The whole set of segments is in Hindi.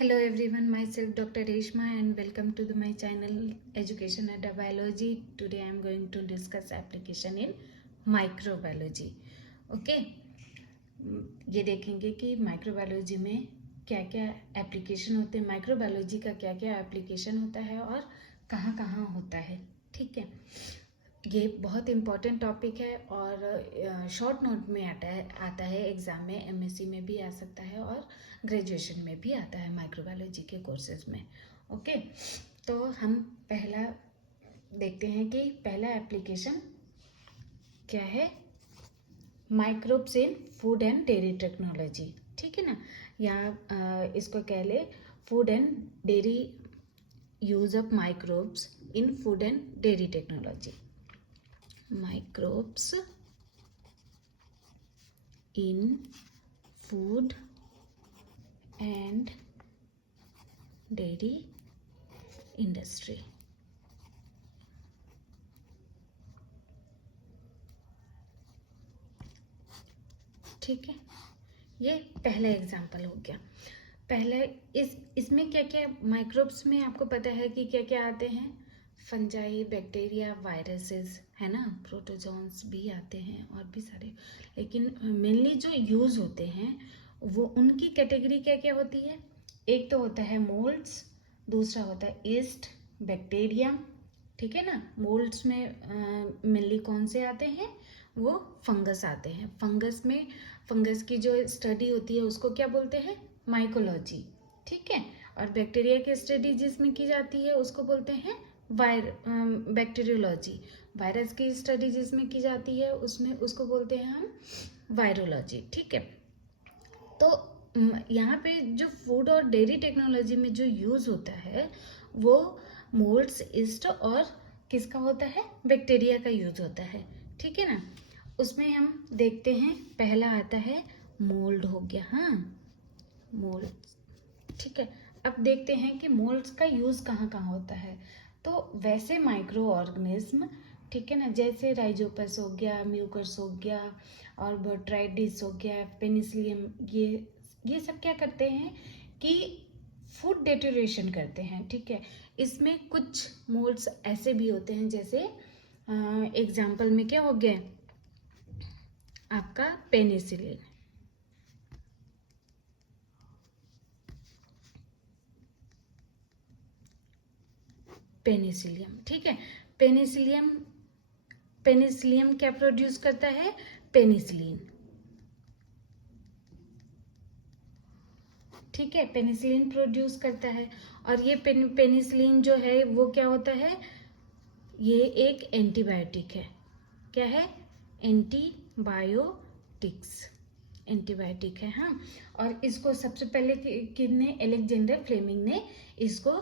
Hello everyone, myself Dr. Reshma and welcome to my channel Education and Biology. Today I am going to discuss application in microbiology. Okay, ये देखेंगे कि माइक्रोबायोलॉजी में क्या क्या एप्लीकेशन होते हैं, माइक्रोबायोलॉजी का क्या क्या एप्लीकेशन होता है और कहाँ कहाँ होता है. ठीक है, ये बहुत इम्पॉर्टेंट टॉपिक है और शॉर्ट नोट में आता है एग्ज़ाम में, एमएससी में भी आ सकता है और ग्रेजुएशन में भी आता है माइक्रोबायोलॉजी के कोर्सेज में. ओके, तो हम पहला देखते हैं कि पहला एप्लीकेशन क्या है. Microbes in food and dairy technology. ठीक है ना, या इसको कह ले food and dairy use of microbes in food and dairy technology. Microbes in food and dairy industry. ठीक है, ये पहला एग्जाम्पल हो गया. पहले इसमें क्या क्या माइक्रोब्स में आपको पता है कि क्या क्या आते हैं. फंजाई, बैक्टीरिया, वायरसेस, है ना, प्रोटोजोन्स भी आते हैं और भी सारे. लेकिन मेनली जो यूज़ होते हैं वो उनकी कैटेगरी क्या क्या होती है. एक तो होता है मोल्ड्स, दूसरा होता है ईस्ट, बैक्टीरिया. ठीक है ना, मोल्ड्स में मेनली कौन से आते हैं, वो फंगस आते हैं. फंगस की जो स्टडी होती है उसको क्या बोलते हैं, माइकोलॉजी. ठीक है, और बैक्टीरिया की स्टडी जिसमें की जाती है उसको बोलते हैं बैक्टीरियोलॉजी. वायरस की स्टडी जिसमें की जाती है उसमें उसको बोलते हैं हम वायरोलॉजी. ठीक है, तो यहाँ पे जो फूड और डेयरी टेक्नोलॉजी में जो यूज़ होता है वो मोल्ड्स, ईस्ट और किसका होता है, बैक्टीरिया का यूज़ होता है. ठीक है ना, उसमें हम देखते हैं पहला आता है मोल्ड हो गया. हाँ, मोल्ड. ठीक है, अब देखते हैं कि मोल्ड्स का यूज़ कहाँ कहाँ होता है. तो वैसे माइक्रो ऑर्गेनिज्म, ठीक है ना, जैसे राइजोपस हो गया, म्यूकस हो गया और बोट्राइटिस हो गया, पेनिसिलियम, ये सब क्या करते हैं कि फूड डेटोरेशन करते हैं. ठीक है, इसमें कुछ मोल्ड्स ऐसे भी होते हैं जैसे एग्जाम्पल में क्या हो गया आपका पेनिसिलिन. पेनिसिलियम, ठीक है, पेनिसिलियम क्या प्रोड्यूस करता है, पेनिसिलिन. ठीक है, पेनिसिलिन प्रोड्यूस करता है. और ये पेनिसिलिन जो है वो क्या होता है, ये एक एंटीबायोटिक है. क्या है, एंटीबायोटिक है. हाँ, और इसको सबसे पहले किसने, अलेक्जेंडर फ्लेमिंग ने इसको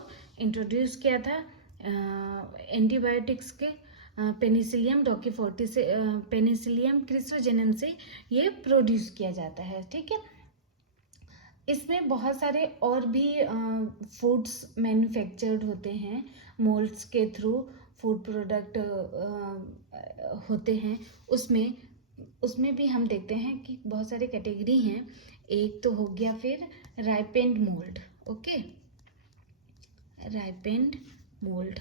इंट्रोड्यूस किया था. एंटीबायोटिक्स के पेनिसिलियम डॉकीफोर्टी से, पेनिसिलियम क्रिस्टोजेनम से ये प्रोड्यूस किया जाता है. ठीक है, इसमें बहुत सारे और भी फूड्स मैन्युफैक्चर्ड होते हैं मोल्ड्स के थ्रू. फूड प्रोडक्ट होते हैं, उसमें भी हम देखते हैं कि बहुत सारे कैटेगरी हैं. एक तो हो गया फिर ripened mould. Okay, ripened mould.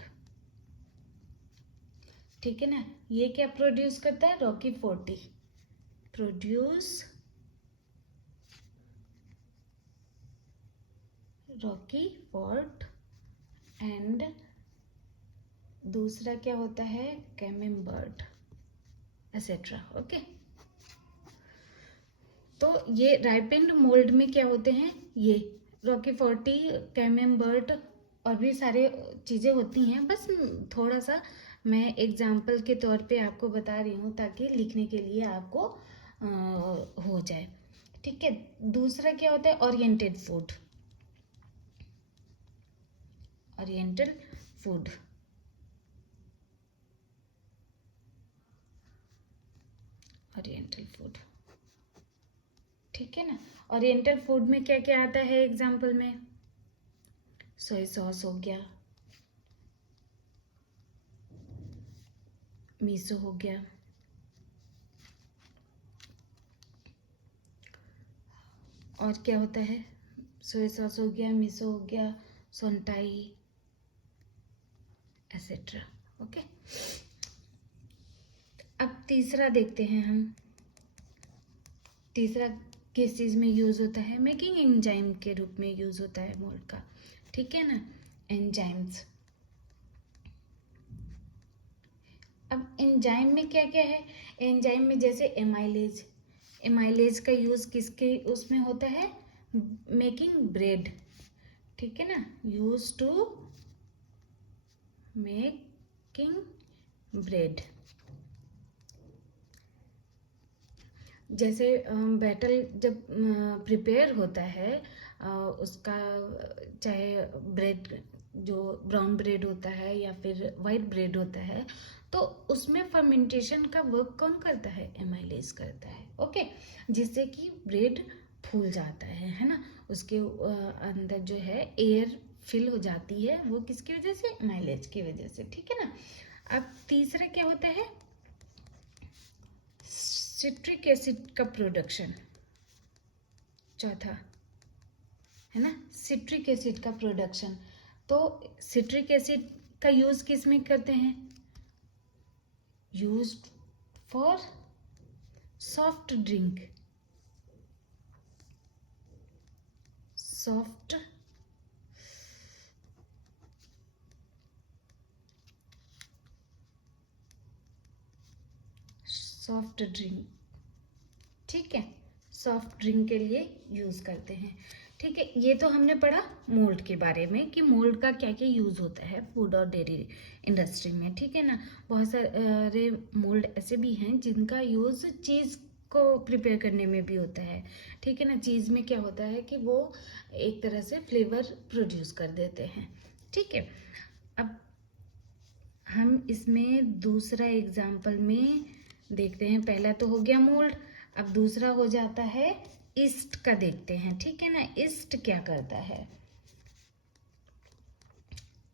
ठीक है ना, ये क्या प्रोड्यूस करता है, Rocky forty produce Rocky fort. And दूसरा क्या होता है, कैमेम्बर्ट एसेट्रा. ओके, तो ये राइपेंड मोल्ड में क्या होते हैं, ये रॉकी फोर्टी, कैमेम्बर्ट और भी सारे चीज़ें होती हैं. बस थोड़ा सा मैं एग्जाम्पल के तौर पे आपको बता रही हूँ ताकि लिखने के लिए आपको हो जाए. ठीक है, दूसरा क्या होता है, oriented food. Oriental food, oriental food. ठीक है ना, ओरिएंटल फूड में क्या क्या आता है एग्जाम्पल में, सोया सॉस हो गया, मीसो हो गया, और क्या होता है, सोया सॉस हो गया, मिसो हो गया, सोनटाई एसेट्रा। ओके, अब तीसरा देखते हैं हम। तीसरा किस चीज़ में यूज़ होता है? मेकिंग एंजाइम के रूप में यूज़ होता है मोल्ड का, ठीक है ना, एंजाइम्स। अब एंजाइम में क्या क्या है? एंजाइम में जैसे एमाइलेज, एमाइलेज का यूज़ किसके उसमें होता है? मेकिंग ब्रेड, ठीक है ना, यूज टू मेकिंग ब्रेड। जैसे बैटर जब प्रिपेयर होता है, उसका चाहे ब्रेड जो ब्राउन ब्रेड होता है या फिर वाइट ब्रेड होता है, तो उसमें फर्मेंटेशन का वर्क कौन करता है? एमाइलेज करता है। ओके, जिससे कि ब्रेड फूल जाता है ना, उसके अंदर जो है एयर फिल हो जाती है, वो किसकी वजह से? एमाइलेज की वजह से, ठीक है ना। अब तीसरा क्या होता है? सिट्रिक एसिड का प्रोडक्शन। चौथा है ना, सिट्रिक एसिड का प्रोडक्शन। तो सिट्रिक एसिड का यूज किस में करते हैं? Use for soft drink, soft soft drink, ठीक है, सॉफ्ट ड्रिंक के लिए यूज करते हैं। ठीक है, ये तो हमने पढ़ा मोल्ड के बारे में कि मोल्ड का क्या क्या यूज होता है फूड और डेयरी इंडस्ट्री में, ठीक है ना। बहुत सारे मोल्ड ऐसे भी हैं जिनका यूज चीज को प्रिपेयर करने में भी होता है, ठीक है ना। चीज में क्या होता है कि वो एक तरह से फ्लेवर प्रोड्यूस कर देते हैं, ठीक है। अब हम इसमें दूसरा एग्जाम्पल में देखते हैं। पहला तो हो गया मोल्ड, अब दूसरा हो जाता है ईस्ट का, देखते हैं, ठीक है ना। ईस्ट क्या करता है?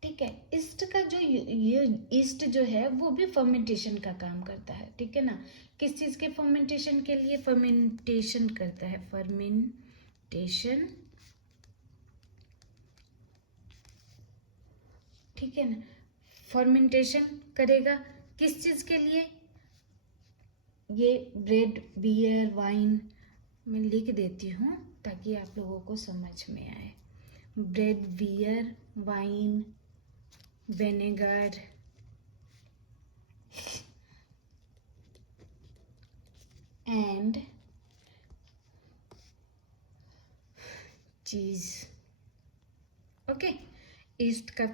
ठीक है, ईस्ट का जो ये ईस्ट जो है वो भी फर्मेंटेशन का काम करता है, ठीक है ना। किस चीज के फर्मेंटेशन के लिए फर्मेंटेशन करता है? फर्मेंटेशन, ठीक है ना। फर्मेंटेशन करेगा किस चीज के लिए? ये ब्रेड, बियर, वाइन, मैं लिख देती हूँ ताकि आप लोगों को समझ में आए। Bread, beer, wine, vinegar, and cheese. Okay, yeast का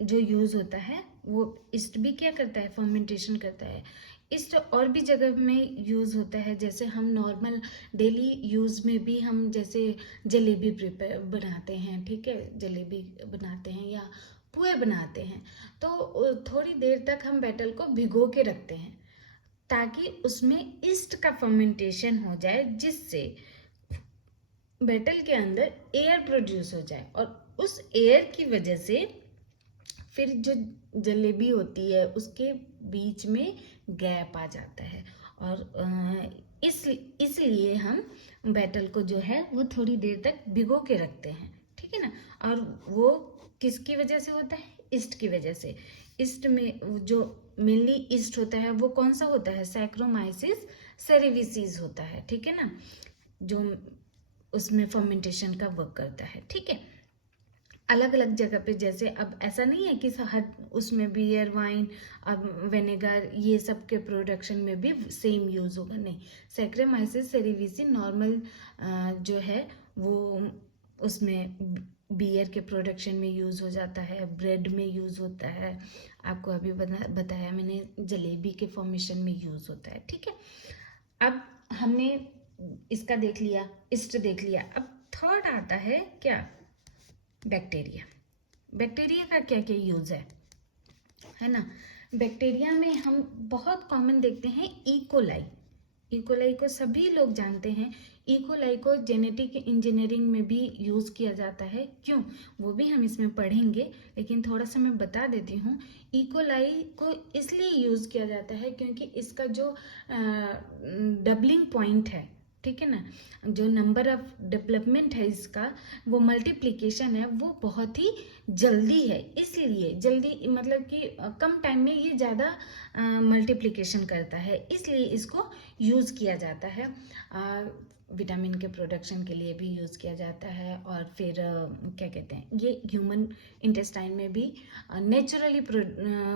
जो यूज होता है वो ईस्ट भी क्या करता है? फर्मेंटेशन करता है। ईस्ट और भी जगह में यूज होता है, जैसे हम नॉर्मल डेली यूज में भी हम जैसे जलेबी प्रिपेयर बनाते हैं, ठीक है, जलेबी बनाते हैं या पुए बनाते हैं, तो थोड़ी देर तक हम बैटर को भिगो के रखते हैं ताकि उसमें ईस्ट का फर्मेंटेशन हो जाए, जिससे बैटर के अंदर एयर प्रोड्यूस हो जाए और उस एयर की वजह से फिर जो जलेबी होती है उसके बीच में गैप आ जाता है, और इसलिए हम बैटर को जो है वो थोड़ी देर तक भिगो के रखते हैं, ठीक है ना। और वो किसकी वजह से होता है? ईस्ट की वजह से। ईस्ट में जो मेनली ईस्ट होता है वो कौन सा होता है? सैक्रोमाइसिस सेरेविसीज होता है, ठीक है ना, जो उसमें फर्मेंटेशन का वर्क करता है, ठीक है। अलग अलग जगह पे, जैसे अब ऐसा नहीं है कि हर उसमें बियर, वाइन, अब विनेगर, ये सब के प्रोडक्शन में भी सेम यूज होगा, नहीं। सैक्रोमाइसिस सेरेविसी नॉर्मल जो है वो उसमें बियर के प्रोडक्शन में यूज हो जाता है, ब्रेड में यूज होता है, आपको अभी बताया मैंने जलेबी के फॉर्मेशन में यूज होता है, ठीक है। अब हमने इसका देख लिया, ईस्ट देख लिया। अब थर्ड आता है क्या? बैक्टीरिया। बैक्टीरिया का क्या क्या यूज है ना। बैक्टीरिया में हम बहुत कॉमन देखते हैं इकोलाई। इकोलाई को सभी लोग जानते हैं। इकोलाई को जेनेटिक इंजीनियरिंग में भी यूज किया जाता है, क्यों, वो भी हम इसमें पढ़ेंगे, लेकिन थोड़ा सा मैं बता देती हूँ। इकोलाई को इसलिए यूज किया जाता है क्योंकि इसका जो डबलिंग पॉइंट है ठीक है ना। जो नंबर ऑफ डेवलपमेंट है इसका, वो मल्टीप्लिकेशन है, वो बहुत ही जल्दी है। इसलिए जल्दी मतलब कि कम टाइम में ये ज़्यादा मल्टीप्लिकेशन करता है, इसलिए इसको यूज़ किया जाता है। विटामिन के प्रोडक्शन के लिए भी यूज़ किया जाता है। और फिर क्या कहते हैं, ये ह्यूमन इंटेस्टाइन में भी नेचुरली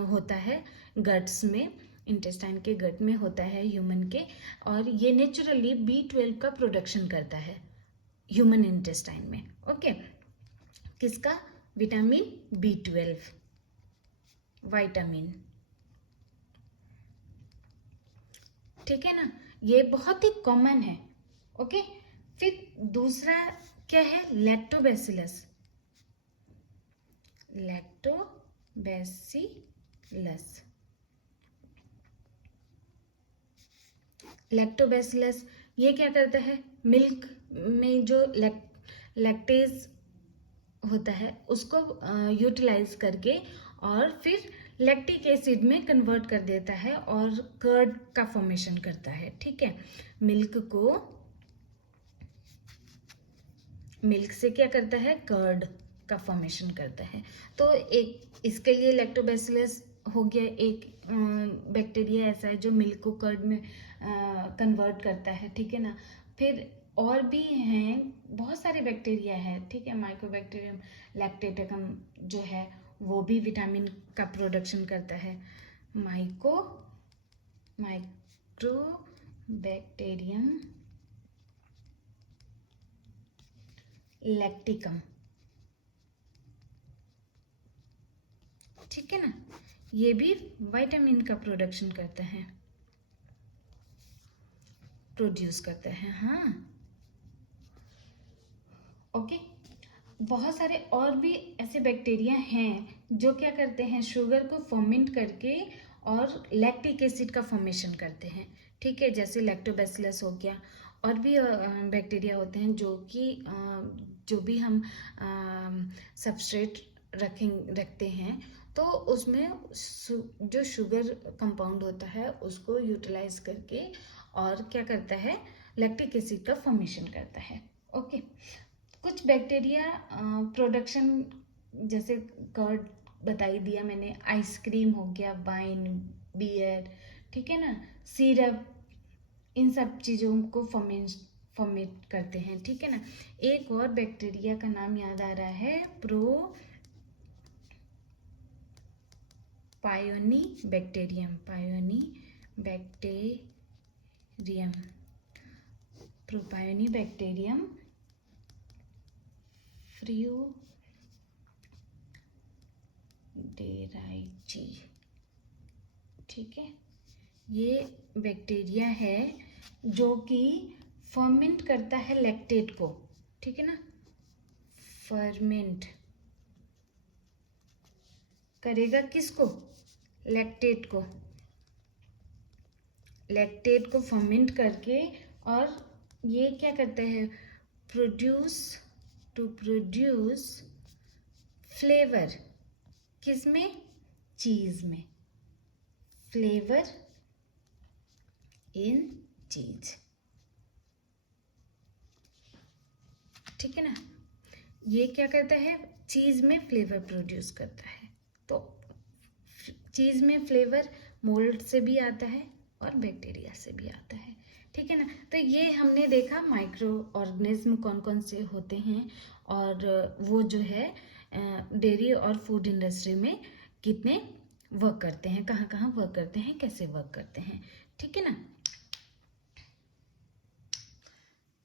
होता है, गट्स में, इंटेस्टाइन के गट में होता है ह्यूमन के। और ये नेचुरली B12 का प्रोडक्शन करता है ह्यूमन इंटेस्टाइन में। ओके, किसका? Vitamin B12, vitamin. ठीक है ना, ये बहुत ही कॉमन है। ओके, फिर दूसरा क्या है? लैक्टोबैसिलस। लैक्टोबैसिलस, लैक्टोबैसिलस ये क्या करता है? मिल्क में जो लैक्टेज होता है उसको यूटिलाइज करके और फिर लैक्टिक एसिड में कन्वर्ट कर देता है और कर्ड का फॉर्मेशन करता है। ठीक है, मिल्क से क्या करता है? कर्ड का फॉर्मेशन करता है। तो एक इसके लिए लैक्टोबैसिलस हो गया, एक बैक्टीरिया ऐसा है जो मिल्क को कर्ड में कन्वर्ट करता है। ठीक है ना। फिर और भी हैं, बहुत सारे बैक्टीरिया है। ठीक है, माइक्रोबैक्टीरियम लैक्टेटिकम जो है वो भी विटामिन का प्रोडक्शन करता है। माइक्रोबैक्टीरियम लैक्टिकम, ठीक है ना, ये भी विटामिन का प्रोडक्शन करता है, प्रोड्यूस करता है। हाँ, ओके। बहुत सारे और भी ऐसे बैक्टीरिया हैं जो क्या करते हैं? शुगर को फर्मेंट करके और लैक्टिक एसिड का फॉर्मेशन करते हैं। ठीक है, जैसे लैक्टोबैसिलस हो गया। और भी बैक्टीरिया होते हैं जो कि जो भी हम सबस्ट्रेट रखते हैं तो उसमें जो शुगर कंपाउंड होता है उसको यूटिलाइज करके और क्या करता है? लैक्टिक एसिड का फॉर्मेशन करता है। ओके, कुछ बैक्टीरिया प्रोडक्शन, जैसे कर्ड बताई दिया मैंने, आइसक्रीम हो गया, वाइन, बियर, ठीक है ना, सिरप, इन सब चीज़ों को फॉर्मेट करते हैं। ठीक है ना। एक और बैक्टीरिया का नाम याद आ रहा है, पायोनी बैक्टीरियम, प्रोपायोनी बैक्टीरियम फ्यूडेराइची। ठीक है, ये बैक्टीरिया है जो कि फर्मेंट करता है लैक्टेट को। ठीक है ना, फर्मेंट करेगा किसको? लैक्टेट को। लैक्टेट को फर्मेंट करके और ये क्या करता है? प्रोड्यूस फ्लेवर, किसमें? चीज में, फ्लेवर इन चीज। ठीक है ना, ये क्या करता है? चीज में फ्लेवर प्रोड्यूस करता है। तो चीज में फ्लेवर मोल्ड से भी आता है और बैक्टीरिया से भी आता है। ठीक है ना। तो ये हमने देखा माइक्रो ऑर्गेनिज्म कौन कौन से होते हैं और वो जो है डेयरी और फूड इंडस्ट्री में कितने वर्क करते हैं, कहाँ कहाँ वर्क करते हैं, कैसे वर्क करते हैं। ठीक है ना।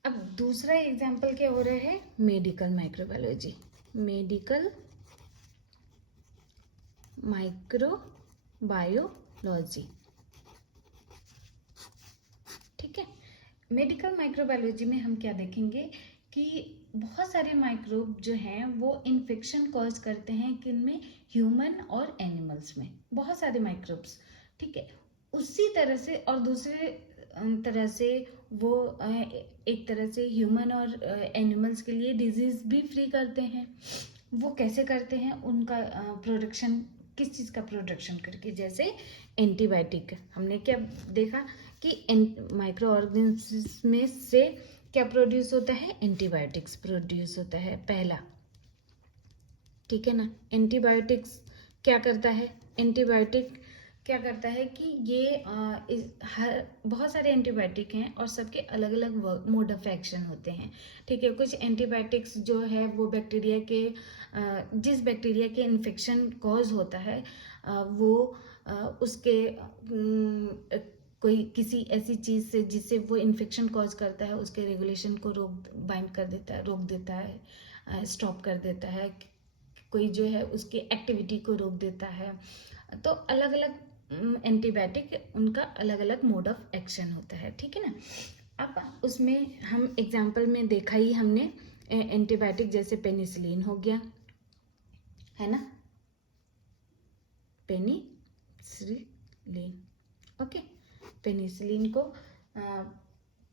अब दूसरा एग्जाम्पल क्या हो रहा है? Medical microbiology. मेडिकल माइक्रोबायोलॉजी, ठीक है। मेडिकल माइक्रोबायोलॉजी में हम क्या देखेंगे कि बहुत सारे माइक्रोब जो हैं वो इन्फेक्शन कॉज करते हैं, किनमें? ह्यूमन और एनिमल्स में, बहुत सारे माइक्रोब्स। ठीक है, उसी तरह से और दूसरे तरह से वो एक तरह से ह्यूमन और एनिमल्स के लिए डिजीज भी फ्री करते हैं। वो कैसे करते हैं? उनका प्रोडक्शन, किस चीज़ का प्रोडक्शन करके? जैसे एंटीबायोटिक, हमने क्या देखा कि माइक्रो ऑर्गेनिज्म में से क्या प्रोड्यूस होता है, एंटीबायोटिक्स प्रोड्यूस होता है पहला, ठीक है ना। एंटीबायोटिक्स क्या करता है, एंटीबायोटिक क्या करता है कि ये हर बहुत सारे एंटीबायोटिक हैं और सबके अलग अलग मोड ऑफ एक्शन होते हैं, ठीक है। कुछ एंटीबायोटिक्स जो है वो बैक्टीरिया के जिस बैक्टीरिया के इन्फेक्शन कॉज होता है वो उसके कोई किसी ऐसी चीज़ से जिससे वो इन्फेक्शन कॉज करता है उसके रेगुलेशन को बाइंड कर देता है, रोक देता है, स्टॉप कर देता है। कोई जो है उसकी एक्टिविटी को रोक देता है। तो अलग अलग एंटीबायोटिक उनका अलग अलग मोड ऑफ एक्शन होता है, ठीक है ना। अब उसमें हम एग्जाम्पल में देखा ही हमने एंटीबायोटिक, जैसे पेनिसिलिन हो गया, है ना, पेनिसिलिन, ओके। पेनिसिलिन को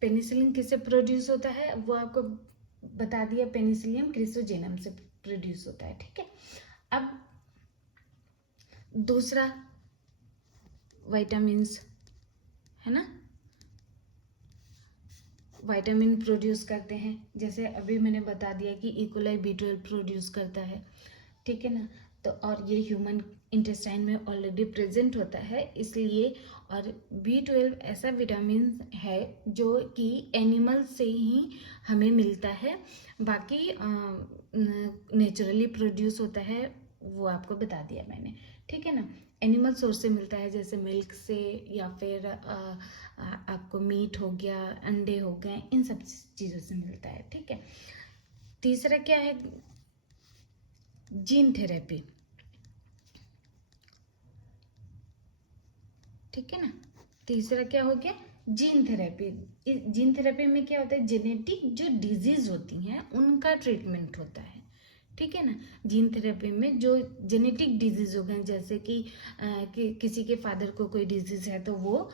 पेनिसिलिन किससे प्रोड्यूस होता है वो आपको बता दिया, पेनिसिलियम क्रिसोजेनम से प्रोड्यूस होता है, ठीक है। अब दूसरा विटामिन्स, है ना, विटामिन प्रोड्यूस करते हैं, जैसे अभी मैंने बता दिया कि इकोलाई B12 प्रोड्यूस करता है, ठीक है ना। तो और ये ह्यूमन इंटेस्टाइन में ऑलरेडी प्रेजेंट होता है, इसलिए और B12 ऐसा विटामिन है जो कि एनिमल से ही हमें मिलता है, बाकी नेचुरली प्रोड्यूस होता है, वो आपको बता दिया मैंने, ठीक है ना। एनिमल सोर्स से मिलता है, जैसे मिल्क से, या फिर आपको मीट हो गया, अंडे हो गए, इन सब चीज़ों से मिलता है, ठीक है। तीसरा क्या है, जीन थेरेपी, ठीक है ना। तीसरा क्या हो गया, जीन थेरेपी। जीन थेरेपी में क्या होता है, जेनेटिक जो डिजीज होती हैं उनका ट्रीटमेंट होता है, ठीक है ना। जीन थेरेपी में जो जेनेटिक डिजीज हो गए, जैसे कि किसी के फादर को कोई डिजीज है तो वो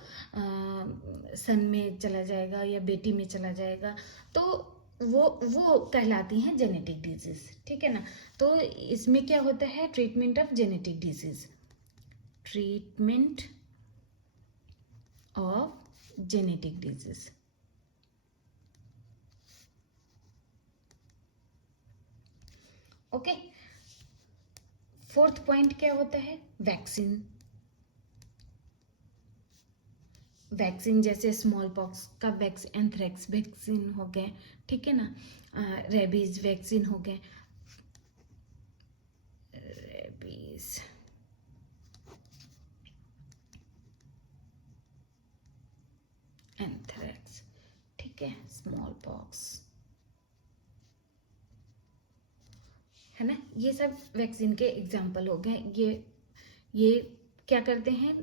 सन में चला जाएगा या बेटी में चला जाएगा, तो वो कहलाती हैं जेनेटिक डिजीज, ठीक है ना। तो इसमें क्या होता है, treatment of genetic disease, treatment of genetic disease, okay. Fourth point क्या होता है, वैक्सीन। वैक्सीन जैसे स्मॉल पॉक्स का एंथ्रेक्स वैक्सीन हो गए, ठीक है ना, रेबीज वैक्सीन हो गए, रेबीज, एंथ्रेक्स, ठीक है, स्मॉल पॉक्स, है ना। ये सब वैक्सीन के एग्जाम्पल हो गए। ये क्या करते हैं,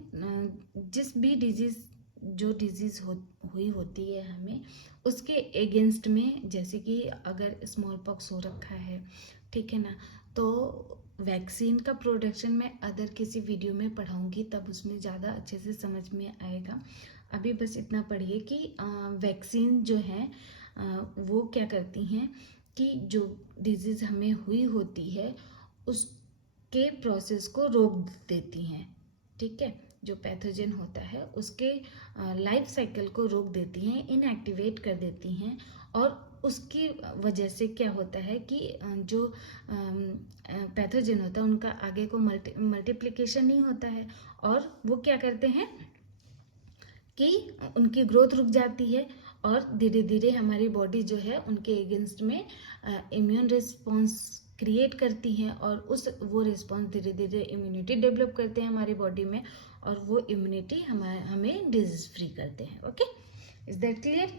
जिस भी डिजीज जो डिजीज हुई होती है हमें, उसके अगेंस्ट में, जैसे कि अगर स्मॉल पॉक्स हो रखा है, ठीक है ना, तो वैक्सीन का प्रोडक्शन मैं अदर किसी वीडियो में पढ़ाऊंगी, तब उसमें ज़्यादा अच्छे से समझ में आएगा। अभी बस इतना पढ़िए कि वैक्सीन जो है वो क्या करती हैं कि जो डिजीज़ हमें हुई होती है उसके प्रोसेस को रोक देती हैं, ठीक है। जो पैथोजन होता है उसके लाइफ साइकिल को रोक देती हैं, इनएक्टिवेट कर देती हैं, और उसकी वजह से क्या होता है कि जो पैथोजन होता है उनका आगे को मल्टीप्लिकेशन नहीं होता है, और वो क्या करते हैं कि उनकी ग्रोथ रुक जाती है, और धीरे धीरे हमारी बॉडी जो है उनके अगेंस्ट में इम्यून रिस्पॉन्स क्रिएट करती है, और वो रिस्पॉन्स धीरे धीरे इम्यूनिटी डेवलप करते हैं हमारी बॉडी में, और वो इम्यूनिटी हमें डिजीज फ्री करते हैं, ओके। Is that clear.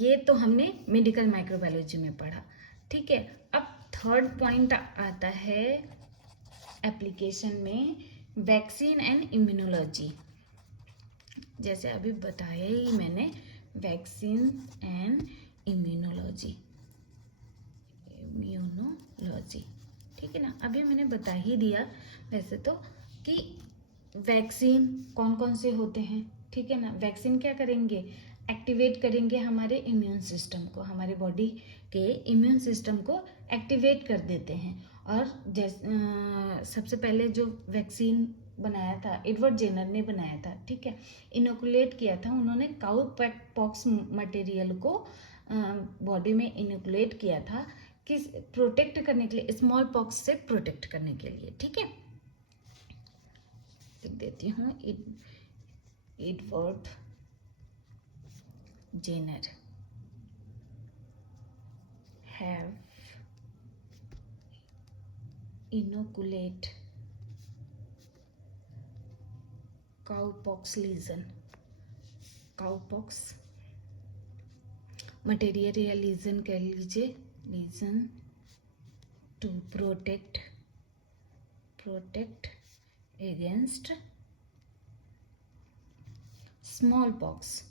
ये तो हमने मेडिकल माइक्रोबायोलॉजी में पढ़ा, ठीक है। अब थर्ड पॉइंट आता है एप्लीकेशन में, वैक्सीन एंड इम्यूनोलॉजी। जैसे अभी बताया ही मैंने, वैक्सीन एंड इम्यूनोलॉजी, ठीक है ना। अभी मैंने बता ही दिया वैसे तो कि वैक्सीन कौन कौन से होते हैं, ठीक है ना। वैक्सीन क्या करेंगे, एक्टिवेट करेंगे हमारे इम्यून सिस्टम को, हमारे बॉडी के इम्यून सिस्टम को एक्टिवेट कर देते हैं। और सबसे पहले जो वैक्सीन बनाया था, एडवर्ड जेनर ने बनाया था, ठीक है, इनोकुलेट किया था उन्होंने काउ पॉक्स मटेरियल को बॉडी में इनोकुलेट किया था, किस प्रोटेक्ट करने के लिए, स्मॉल पॉक्स से प्रोटेक्ट करने के लिए, ठीक है। लिख देती हूँ, Edward Jenner have inoculate cowpox lesion, cowpox material या लीजन कह लीजिए, lesion to protect against smallpox,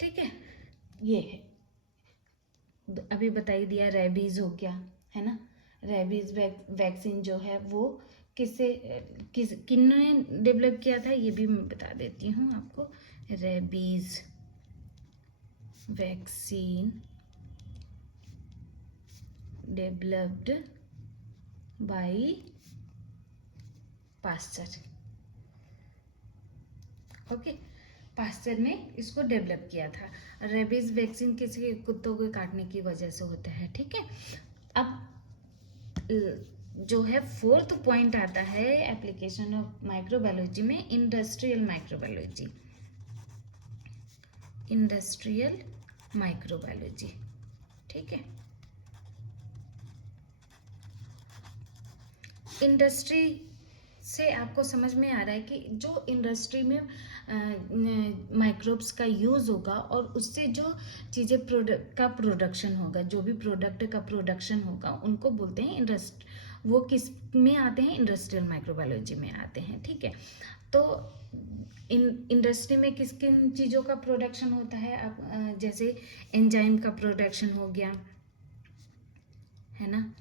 ठीक है। ये है, अभी बता ही दिया, रेबीज हो गया है ना, रेबीज वैक्सीन जो है वो किन्होंने डेवलप किया था ये भी मैं बता देती हूँ आपको। Rabies vaccine developed by Pasteur, okay, Pasteur ने इसको डेवलप किया था। रेबीज वैक्सीन किसी कुत्तों को काटने की वजह से होता है, ठीक है। अब जो है फोर्थ पॉइंट आता है एप्लीकेशन ऑफ माइक्रोबायोलॉजी में, इंडस्ट्रियल माइक्रोबायोलॉजी, ठीक है। इंडस्ट्री से आपको समझ में आ रहा है कि जो इंडस्ट्री में माइक्रोब्स का यूज़ होगा और उससे जो चीज़ें प्रोडक्शन होगा, जो भी प्रोडक्ट का प्रोडक्शन होगा, उनको बोलते हैं वो किस में आते हैं, इंडस्ट्रियल माइक्रोबायोलॉजी में आते हैं, ठीक है। तो इंडस्ट्री में किस किन चीज़ों का प्रोडक्शन होता है, आप जैसे एंजाइम का प्रोडक्शन हो गया, है ना,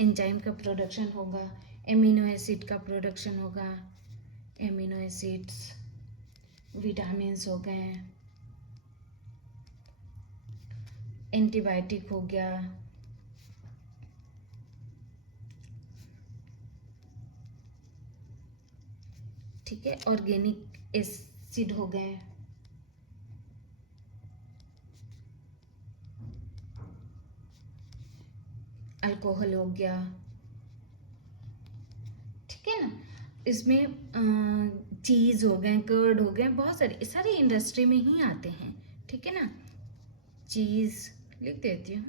एंजाइम का प्रोडक्शन होगा, एमिनो एसिड का प्रोडक्शन होगा, एमिनो एसिड्स, विटामिन्स हो गए, एंटीबायोटिक हो गया, ठीक है, ऑर्गेनिक एसिड हो गए, अल्कोहल हो गया, ठीक है ना। इसमें चीज़ हो गए, कर्ड हो गए, बहुत सारे इंडस्ट्री में ही आते हैं, ठीक है ना। चीज़ लिख देती हूँ,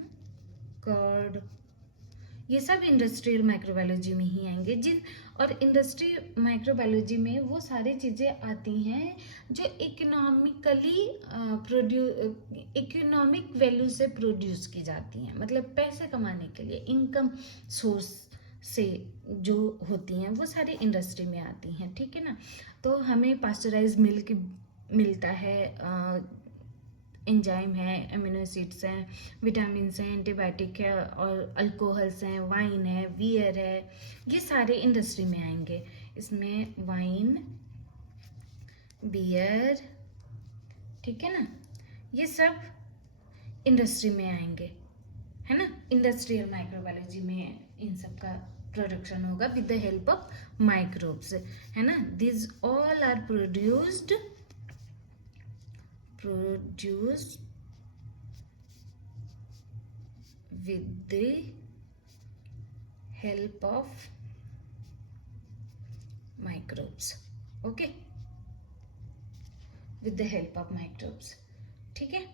कर्ड, ये सब इंडस्ट्रियल माइक्रोबायोलॉजी में ही आएंगे। और इंडस्ट्री माइक्रोबायोलॉजी में वो सारी चीज़ें आती हैं जो इकोनॉमिक वैल्यू से प्रोड्यूस की जाती हैं, मतलब पैसे कमाने के लिए, इनकम सोर्स से जो होती हैं वो सारी इंडस्ट्री में आती हैं, ठीक है ना। तो हमें पास्चराइज मिल्क मिलता है, एंजाइम है, एमिनो एसिड्स हैं, विटामिन्स हैं, एंटीबायोटिक है, और अल्कोहल्स हैं, वाइन है, बियर है, ये सारे इंडस्ट्री में आएंगे। इसमें वाइन, बियर, ठीक है ना, ये सब इंडस्ट्री में आएंगे, है ना। इंडस्ट्रियल माइक्रोबायोलॉजी में इन सब का प्रोडक्शन होगा with the help of microbes, है ना। This all are produced with the help of microbes, okay, with the help of microbes, ठीक है।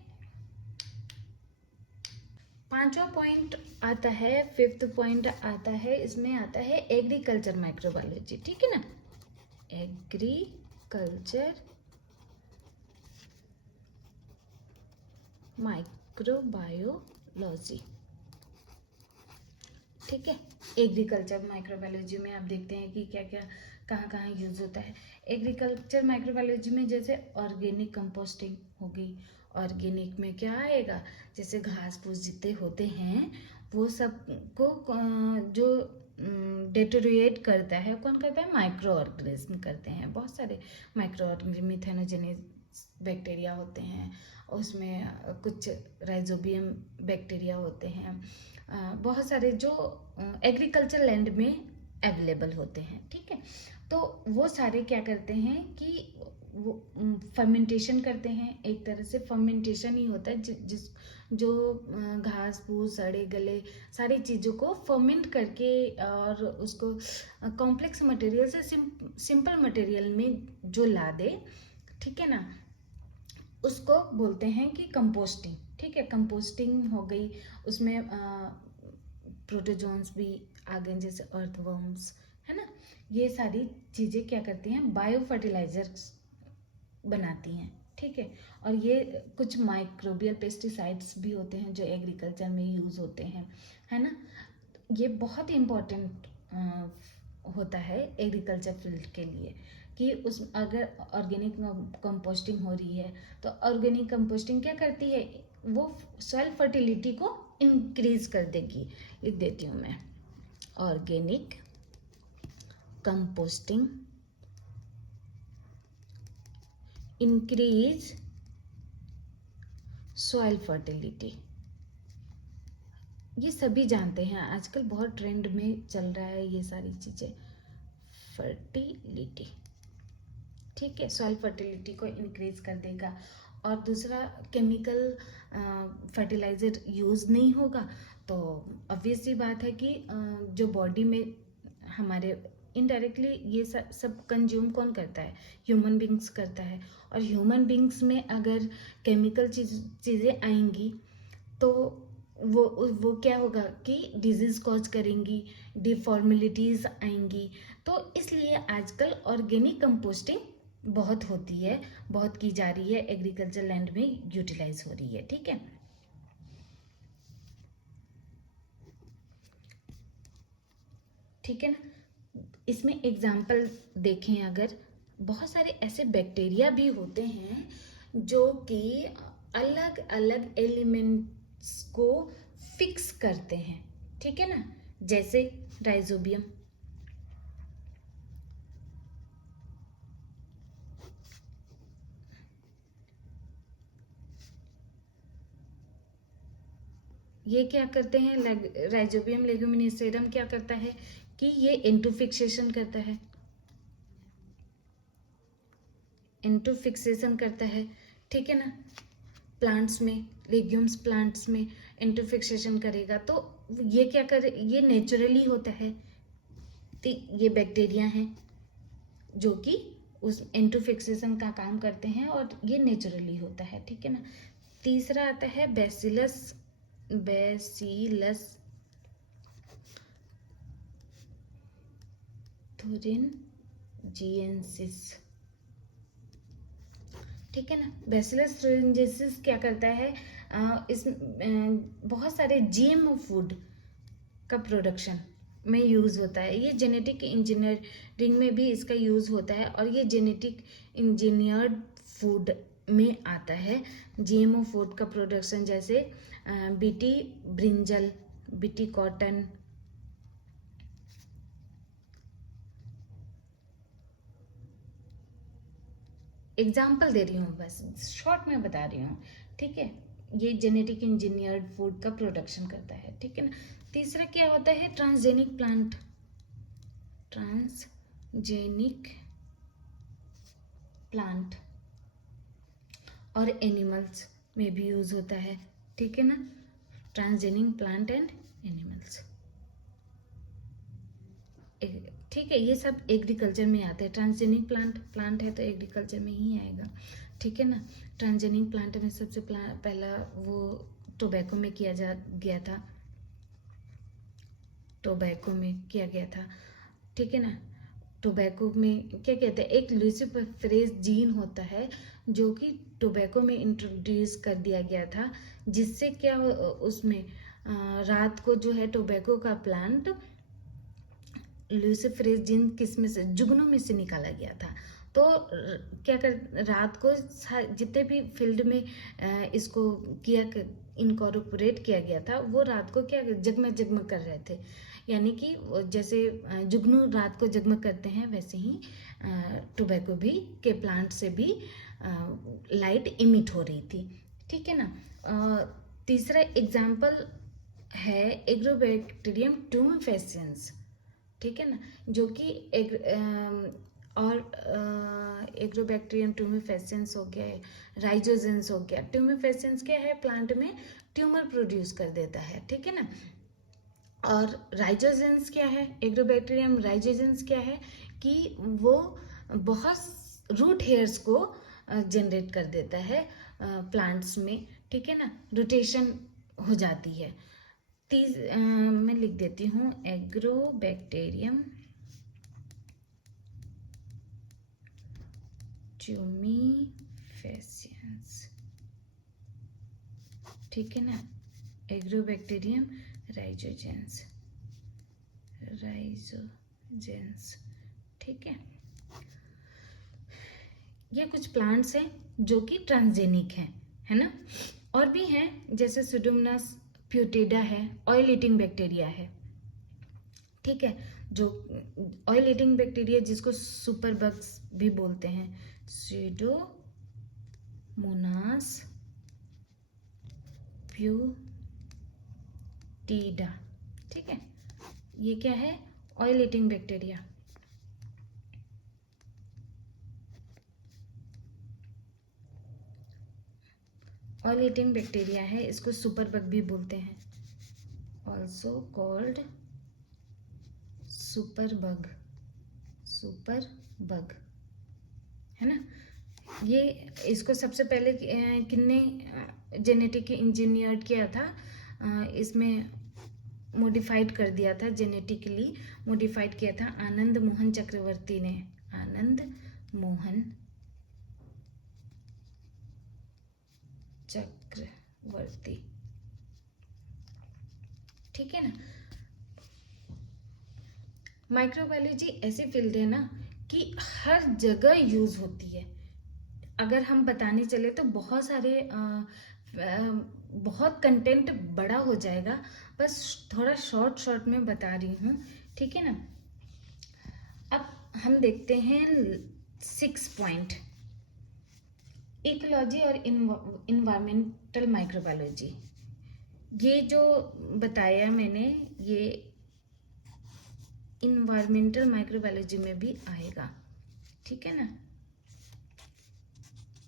पांचवा पॉइंट आता है, फिफ्थ पॉइंट आता है, इसमें आता है एग्रीकल्चर माइक्रोबायोलॉजी, ठीक है ना, एग्रीकल्चर माइक्रोबायोलॉजी, ठीक है। एग्रीकल्चर माइक्रोबायोलॉजी में आप देखते हैं कि क्या क्या कहाँ कहाँ यूज होता है। एग्रीकल्चर माइक्रोबायोलॉजी में जैसे ऑर्गेनिक कंपोस्टिंग होगी, ऑर्गेनिक में क्या आएगा, जैसे घास फूस जितने होते हैं वो सब को जो डेटोरिएट करता है, कौन करता है, माइक्रो ऑर्गेनिज्म करते हैं। बहुत सारे माइक्रो ऑर्गेनिज्म, मिथेनोजेनिक बैक्टीरिया होते हैं, उसमें कुछ राइजोबियम बैक्टीरिया होते हैं, बहुत सारे जो एग्रीकल्चर लैंड में अवेलेबल होते हैं, ठीक है। तो वो सारे क्या करते हैं कि वो फर्मेंटेशन करते हैं। एक तरह से फर्मेंटेशन ही होता है जिस जो घास फूस सड़े गले सारी चीज़ों को फर्मेंट करके और उसको कॉम्प्लेक्स मटेरियल से सिंपल मटेरियल में जो ला दे, ठीक है ना, उसको बोलते हैं कि कंपोस्टिंग, ठीक है। कंपोस्टिंग हो गई, उसमें प्रोटोजोन्स भी आ गए जैसे अर्थवर्म्स, है ना। ये सारी चीज़ें क्या करती हैं, बायो फर्टिलाइजर्स बनाती हैं, ठीक है। और ये कुछ माइक्रोबियल पेस्टिसाइड्स भी होते हैं जो एग्रीकल्चर में यूज़ होते हैं, है ना। ये बहुत इम्पोर्टेंट होता है एग्रीकल्चर फील्ड के लिए कि उस अगर ऑर्गेनिक कंपोस्टिंग हो रही है तो ऑर्गेनिक कंपोस्टिंग क्या करती है, वो सॉइल फर्टिलिटी को इंक्रीज कर देगी। लिख देती हूँ मैं, organic composting increase soil fertility. ये सभी जानते हैं, आजकल बहुत ट्रेंड में चल रहा है ये सारी चीज़ें, फर्टिलिटी, ठीक है। सॉइल फर्टिलिटी को इंक्रीज कर देगा। और दूसरा, केमिकल फर्टिलाइज़र यूज़ नहीं होगा तो ऑब्वियस सी बात है कि जो बॉडी में हमारे इनडायरेक्टली ये सब कंज्यूम कौन करता है, ह्यूमन बींग्स करता है। और ह्यूमन बींग्स में अगर केमिकल चीज़ें आएंगी तो वो क्या होगा कि डिजीज़ कॉज करेंगी, डिफॉर्मिलिटीज़ आएंगी। तो इसलिए आजकल ऑर्गेनिक कंपोस्टिंग बहुत होती है, बहुत की जा रही है, एग्रीकल्चर लैंड में यूटिलाइज हो रही है, ठीक है। ठीक है ना। इसमें एग्जाम्पल देखें, अगर बहुत सारे ऐसे बैक्टीरिया भी होते हैं जो कि अलग अलग एलिमेंट्स को फिक्स करते हैं, ठीक है ना, जैसे राइजोबियम, ये क्या करते हैं, राइजोबियम लेगुमिनेसियम क्या करता है कि ये इंटरफिक्सेशन करता है, इंटरफिक्सेशन करता है, ठीक है ना। प्लांट्स में, लेग्यूम्स प्लांट्स में इंटरफिक्सेशन करेगा तो ये क्या करे, ये नेचुरली होता है। तो ये बैक्टीरिया हैं जो कि उस इंटरफिक्सेशन का काम करते हैं और ये नेचुरली होता है, ठीक है ना। तीसरा आता है बैसिलस थुरिनजिएंसिस, ठीक है ना। बैसिलस थुरिनजिएंसिस क्या करता है, इस बहुत सारे जीएमओ फूड का प्रोडक्शन में यूज़ होता है। ये जेनेटिक इंजीनियरिंग में भी इसका यूज़ होता है और ये जेनेटिक इंजीनियर्ड फूड में आता है। जीएमओ फूड का प्रोडक्शन जैसे BT brinjal, BT cotton, example दे रही हूँ, बस शॉर्ट में बता रही हूँ, ठीक है। ये जेनेटिक इंजीनियर्ड फूड का प्रोडक्शन करता है, ठीक है ना। तीसरा क्या होता है, ट्रांसजेनिक प्लांट, ट्रांसजेनिक प्लांट और एनिमल्स में भी यूज होता है, ठीक है ना। ट्रांसजेनिक प्लांट एंड एनिमल्स, ठीक है। ये सब एग्रीकल्चर में आते हैं। ट्रांसजेनिक प्लांट है तो एग्रीकल्चर में ही आएगा, ठीक है ना। ट्रांसजेनिक प्लांट में सबसे पहला वो टोबैको में किया गया था, टोबैको में किया गया था, ठीक है ना। टोबैको में क्या कहते हैं, एक लुसिफेरेज जीन होता है जो कि टोबैको में इंट्रोड्यूस कर दिया गया था, जिससे क्या उसमें रात को जो है टोबैको का प्लांट लुसिफेरेज जीन किसमें से, जुगनू में से निकाला गया था। तो क्या कर, रात को जितने भी फील्ड में इसको इनकॉर्पोरेट किया गया था, वो रात को क्या जगमग जगमग कर रहे थे। यानी कि जैसे जुगनू रात को जगमग करते हैं वैसे ही टोबैको भी के प्लांट से भी लाइट इमिट हो रही थी, ठीक है ना। तीसरा एग्जाम्पल है एग्रोबैक्टीरियम ट्यूमेफेसियंस, ठीक है ना, जो कि एग्रोबैक्टीरियम ट्यूमेफेसियंस हो गया है, राइजोजेंस हो गया। ट्यूमेफेसियंस क्या है, प्लांट में ट्यूमर प्रोड्यूस कर देता है, ठीक है ना। और राइजोजेंस क्या है, एग्रोबैक्टीरियम राइजोजेंस क्या है कि वो बहुत रूट हेयर्स को जनरेट कर देता है प्लांट्स में, ठीक है ना, रोटेशन हो जाती है। मैं लिख देती हूँ एग्रोबैक्टीरियम ट्यूमेफेसियंस, ठीक है ना, एग्रोबैक्टीरियम राइजोजेंस, ठीक है। ये कुछ प्लांट्स हैं जो कि ट्रांसजेनिक हैं, है ना। और भी हैं जैसे सुडोमोनास प्यूटेडा है, ऑयल ईटिंग बैक्टीरिया है, ठीक है, जो ऑयल ईटिंग बैक्टीरिया जिसको सुपर बग्स भी बोलते हैं, सुडोमोनास प्यूटेडा, ठीक है। ये क्या है, oil eating bacteria. Oil eating bacteria है, इसको सुपर बग भी बोलते हैं, ऑल्सो कॉल्ड सुपर बग, है ना। ये इसको सबसे पहले किन्ने जेनेटिक इंजीनियर किया था, इसमें मॉडिफाइड कर दिया था, जेनेटिकली मॉडिफाइड किया था आनंद मोहन चक्रवर्ती ने, आनंद मोहन चक्रवर्ती, ठीक है ना। माइक्रोबायोलॉजी ऐसी फील्ड है ना कि हर जगह यूज होती है। अगर हम बताने चले तो बहुत सारे बहुत कंटेंट बड़ा हो जाएगा, बस थोड़ा शॉर्ट में बता रही हूँ, ठीक है ना। अब हम देखते हैं 6 पॉइंट, इकोलॉजी और इन्वायरमेंटल माइक्रोबायोलॉजी। ये जो बताया मैंने ये इन्वायरमेंटल माइक्रोबायोलॉजी में भी आएगा, ठीक है ना।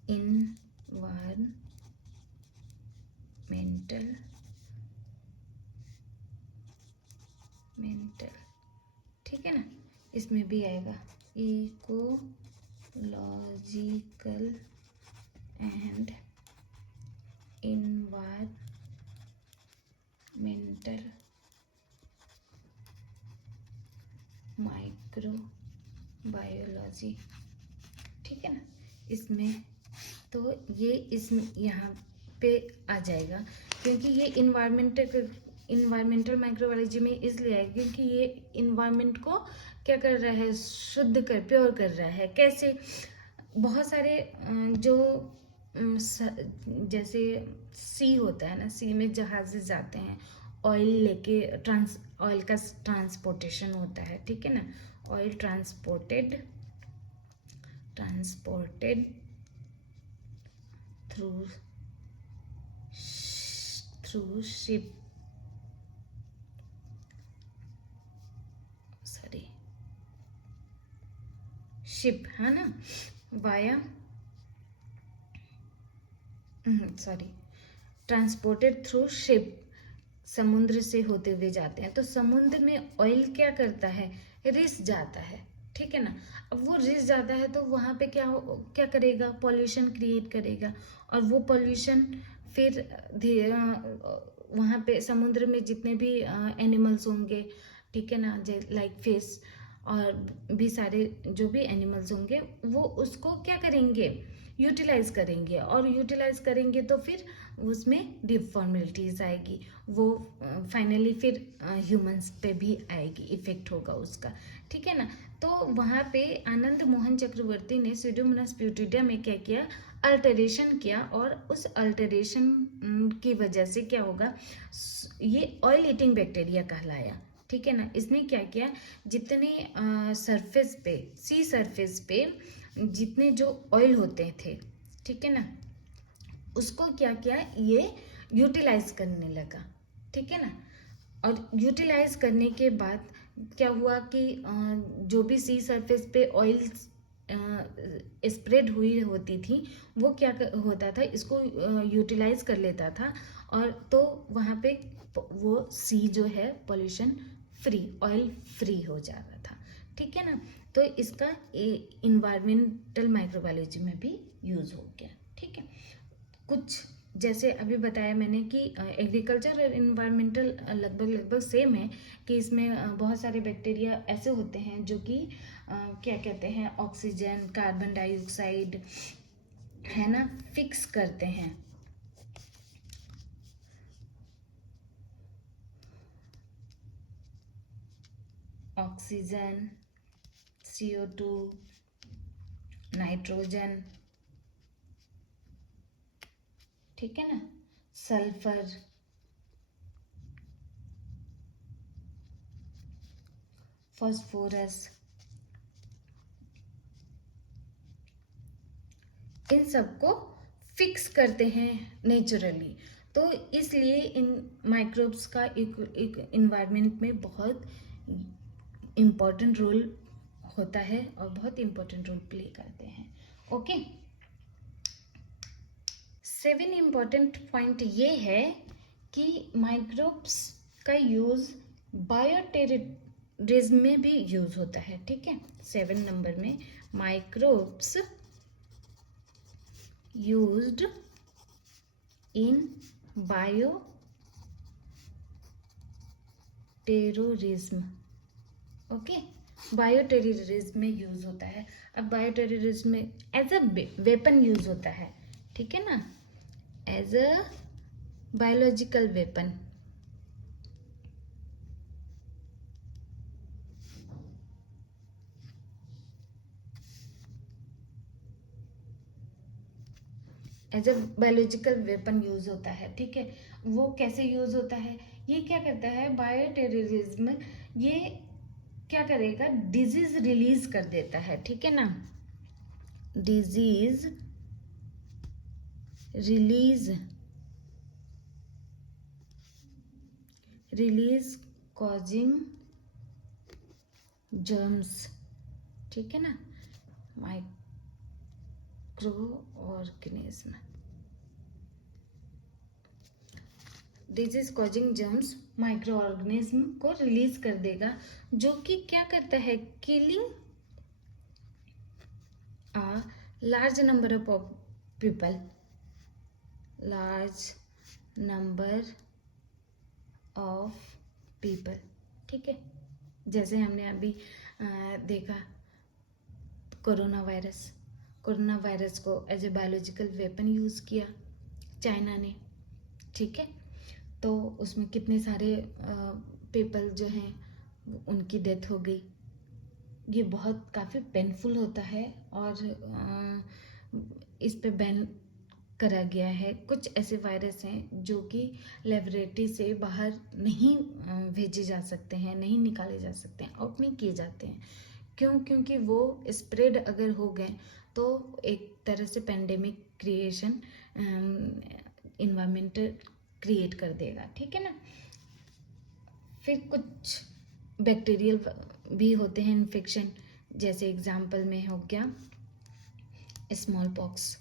इन्वायरमेंटल ठीक है ना, इसमें भी आएगा इकोलॉजिकल एंड इन्वायरमेंटल माइक्रोबायोलॉजी, ठीक है ना। इसमें तो ये इसमें यहाँ पे आ जाएगा, क्योंकि ये इन्वायरमेंटल माइक्रोबायोलॉजी में इसलिए है क्योंकि ये इन्वायरमेंट को क्या कर रहा है, शुद्ध कर, प्योर कर रहा है। कैसे, बहुत सारे जो जैसे सी होता है ना, सी में जहाज़ जाते हैं, ऑयल लेके ऑयल का ट्रांसपोर्टेशन होता है, ठीक है ना। ऑयल ट्रांसपोर्टेड थ्रू शिप, है ना, वाया ट्रांसपोर्टेड थ्रू शिप, समुद्र से होते हुए जाते हैं। तो समुद्र में ऑयल क्या करता है, रिस जाता है, ठीक है ना। अब वो रिस जाता है तो वहाँ पे क्या करेगा, पॉल्यूशन क्रिएट करेगा, और वो पॉल्यूशन फिर वहाँ पे समुद्र में जितने भी एनिमल्स होंगे, ठीक है ना, लाइक फिश और भी सारे जो भी एनिमल्स होंगे, वो उसको क्या करेंगे, यूटिलाइज करेंगे, और यूटिलाइज करेंगे तो फिर उसमें डिफॉर्मेलिटीज आएगी, वो फाइनली फिर ह्यूमंस पे भी आएगी, इफेक्ट होगा उसका, ठीक है ना। तो वहाँ पे आनंद मोहन चक्रवर्ती ने स्यूडोमोनास प्यूटिडा में क्या किया, अल्टरेशन किया, और उस अल्टरेशन की वजह से क्या होगा, ये ऑयल ईटिंग बैक्टीरिया कहलाया, ठीक है ना। इसने क्या किया, जितने सरफेस पे, सी सरफेस पे जितने जो ऑयल होते थे, ठीक है ना, उसको क्या किया, ये यूटिलाइज करने लगा, ठीक है ना। और यूटिलाइज करने के बाद क्या हुआ कि जो भी सी सरफेस पे ऑयल स्प्रेड हुई होती थी वो क्या होता था, इसको यूटिलाइज कर लेता था, और तो वहाँ पे वो सी जो है पॉल्यूशन फ्री, ऑयल फ्री हो जा रहा था, ठीक है ना। तो इसका इन्वायरमेंटल माइक्रोबायोलॉजी में भी यूज हो गया, ठीक है। कुछ जैसे अभी बताया मैंने कि एग्रीकल्चर और इन्वायरमेंटल लगभग सेम है, कि इसमें बहुत सारे बैक्टीरिया ऐसे होते हैं जो कि क्या कहते हैं, ऑक्सीजन, कार्बन डाइऑक्साइड, है ना, फिक्स करते हैं। ऑक्सीजन, CO2, नाइट्रोजन, ठीक है ना, सल्फर, फास्फोरस, इन सबको फिक्स करते हैं नेचुरली। तो इसलिए इन माइक्रोब्स का एक इन्वायरमेंट में बहुत इम्पोर्टेंट रोल होता है और बहुत इम्पोर्टेंट रोल प्ले करते हैं। ओके, 7 इम्पोर्टेंट पॉइंट ये है कि माइक्रोब्स का यूज बायोटेररिज्म में भी यूज होता है, ठीक है। 7 नंबर में microbes used in bioterrorism, okay, bioterrorism में यूज होता है। अब बायोटेररिज्म में एज अ वेपन यूज होता है, ठीक है ना, as a biological weapon. As a biological weapon use होता है, ठीक है। वो कैसे यूज होता है, ये क्या करता है, बायोटेररिज्म ये क्या करेगा, डिजीज रिलीज कर देता है, ठीक है ना, डिजीज रिलीज कॉजिंग जर्म्स, ठीक है ना, micro organism, disease causing germs micro organism को रिलीज कर देगा, जो कि क्या करता है, killing a large number of people, large number of people, ठीक है। जैसे हमने अभी देखा कोरोना वायरस को as a biological weapon use किया चाइना ने, ठीक है। तो उसमें कितने सारे पीपल जो हैं उनकी डेथ हो गई। ये बहुत काफ़ी पेनफुल होता है और इस पे बैन करा गया है। कुछ ऐसे वायरस हैं जो कि लेबोरेटरी से बाहर नहीं भेजे जा सकते हैं, नहीं निकाले जा सकते हैं, आउट नहीं किए जाते हैं। क्यों? क्योंकि वो स्प्रेड अगर हो गए तो एक तरह से पेंडेमिक क्रिएशन इन्वायरमेंट क्रिएट कर देगा, ठीक है ना। फिर कुछ बैक्टीरियल भी होते हैं इन्फेक्शन, जैसे एग्जाम्पल में हो गया स्मॉल पॉक्स,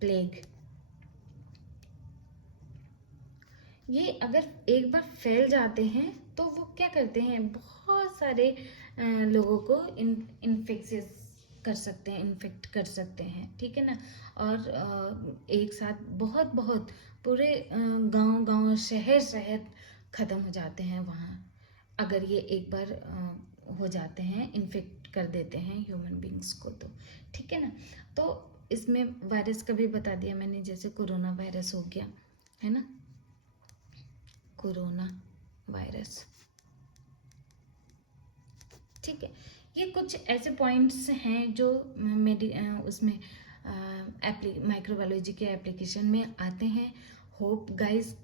प्लेग। ये अगर एक बार फैल जाते हैं तो वो क्या करते हैं, बहुत सारे लोगों को इन्फेक्शियस कर सकते हैं, इन्फेक्ट कर सकते हैं, ठीक है ना। और एक साथ बहुत बहुत पूरे गांव शहर ख़त्म हो जाते हैं वहाँ, अगर ये एक बार हो जाते हैं, इन्फेक्ट कर देते हैं ह्यूमन बींग्स को, तो ठीक है ना। तो इसमें वायरस का भी बता दिया मैंने, जैसे कोरोना वायरस हो गया, है ना, कोरोना वायरस, ठीक है। ये कुछ ऐसे पॉइंट्स हैं जो उसमें माइक्रोबायोलॉजी के एप्लीकेशन में आते हैं। होप गाइस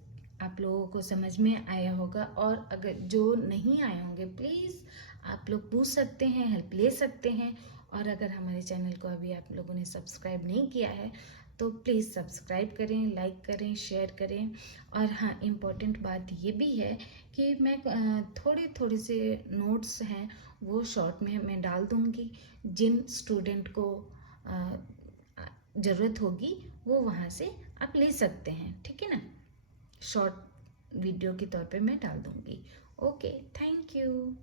आप लोगों को समझ में आया होगा, और अगर जो नहीं आए होंगे प्लीज़ आप लोग पूछ सकते हैं, हेल्प ले सकते हैं। और अगर हमारे चैनल को अभी आप लोगों ने सब्सक्राइब नहीं किया है तो प्लीज़ सब्सक्राइब करें, लाइक करें, शेयर करें। और हाँ, इम्पॉर्टेंट बात ये भी है कि मैं थोड़े थोड़े से नोट्स हैं वो शॉर्ट में मैं डाल दूँगी। जिन स्टूडेंट को ज़रूरत होगी वो वहाँ से आप ले सकते हैं, ठीक है ना। शॉर्ट वीडियो के तौर पे मैं डाल दूँगी। Okay, thank you.